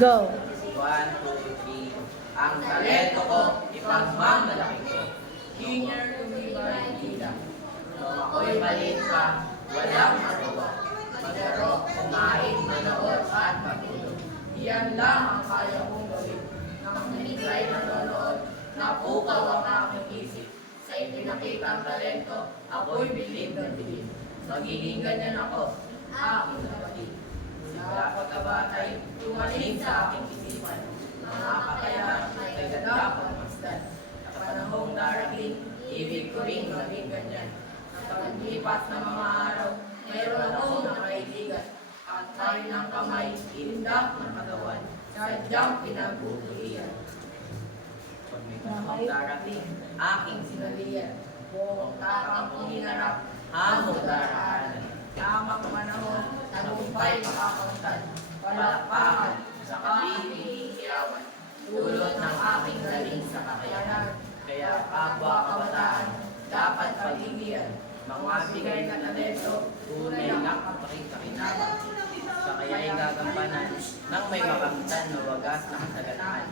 Go! 1, 2, 3. Ang talento ko, ipagmamalaki ko. Junior tumibay tila. Nung ako'y maliit pa, walang magawa. Maglaro, kumain, manood at matulog. Iyan lang ang kaya kong gawin. Nang minigay nanonood, napukaw ang aking isip. Sa ipinakitang talento, ako'y bilib na bilib. Magiging ganyan ako, aking kapatid. Simula pagkabatay, tumalim sa aking isipan. Mga kakayahan ay dapat masdan. Sa panahong darating, ibig ko rin maging ganyan. Sa paglipas ng mga araw, mayroon akong nakaibigan. At tayo ng kamay, indak ng katawan. Sadyang pinagbuburian. Pag may panahong darating, aking Sinalian, buong takang kong hinarap, hamon daraanan. tamang panahon, tagumpay makakamtan. Palakpakan sa aking hihirawan. Dulot ng aking galing sa kakayanan. Kaya kapwa kabataan, dapat paghingian. Mga bigay na talento, tunay ang kapakinabangan. Sa kaya'y gagampanan ng may makamtan na wagas na kasaganahan.